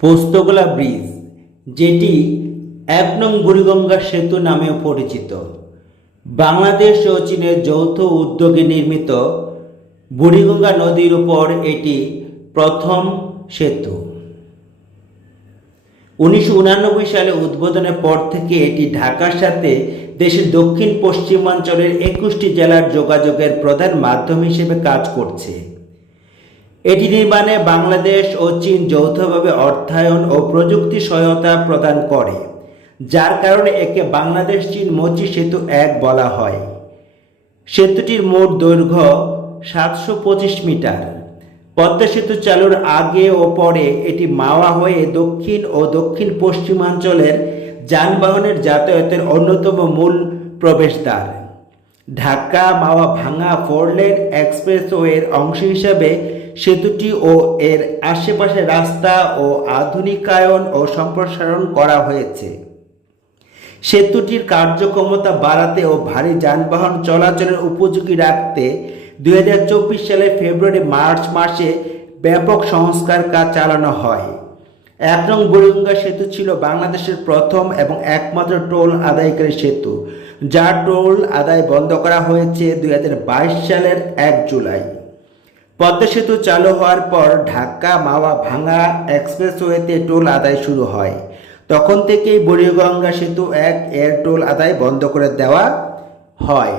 Postogola bridge, যেটি ১ নং বুড়িগঙ্গা সেতু নামেও পরিচিত, বাংলাদেশ ও চীনের যৌথ উদ্যোগে নির্মিত বুড়িগঙ্গা নদীর উপর এটি প্রথম সেতু। ১৯৮৯ সালে উদ্বোধনের পর থেকে এটি ঢাকার সাথে দেশের দক্ষিণ পশ্চিমাঞ্চলের ২১টি জেলার যোগাযোগের প্রধান মাধ্যম হিসেবে কাজ করছে। এটি নির্মাণে বাংলাদেশ ও চীন যৌথভাবে অর্থায়ন ও প্রযুক্তি সহায়তা প্রদান করে, যার কারণে একে বাংলাদেশ চীন মৈত্রী সেতু ১ বলা হয়। সেতুটির মোট দৈর্ঘ্য ৭২৫ মিটার। পদ্মা সেতু চালুর আগে ও পরে এটি মাওয়া হয়ে দক্ষিণ ও দক্ষিণ পশ্চিমাঞ্চলের যানবাহনের যাতায়াতের অন্যতম মূল প্রবেশদ্বার। ঢাকা মাওয়া ভাঙা ফোরলেন এক্সপ্রেসওয়ের অংশ হিসাবে সেতুটি ও এর আশেপাশে রাস্তা ও আধুনিকায়ন ও সম্প্রসারণ করা হয়েছে। সেতুটির কার্যক্ষমতা বাড়াতে ও ভারী যানবাহন চলাচলের উপযোগী রাখতে ২০২৪ সালের ফেব্রুয়ারি-মার্চ মাসে ব্যাপক সংস্কার কাজ চালানো হয়। ১ নং বুড়িগঙ্গা সেতু ছিল বাংলাদেশের প্রথম এবং একমাত্র টোল আদায়কারী সেতু, যার টোল আদায় বন্ধ করা হয়েছে ২০২২ সালের ১ জুলাই। পদ্মা সেতু চালু হওয়ার পর ঢাকা মাওয়া ভাঙা এক্সপ্রেসওয়েতে টোল আদায় শুরু হয়। তখন থেকেই বুড়িগঙ্গা সেতু ১ এর টোল আদায় বন্ধ করে দেওয়া হয়।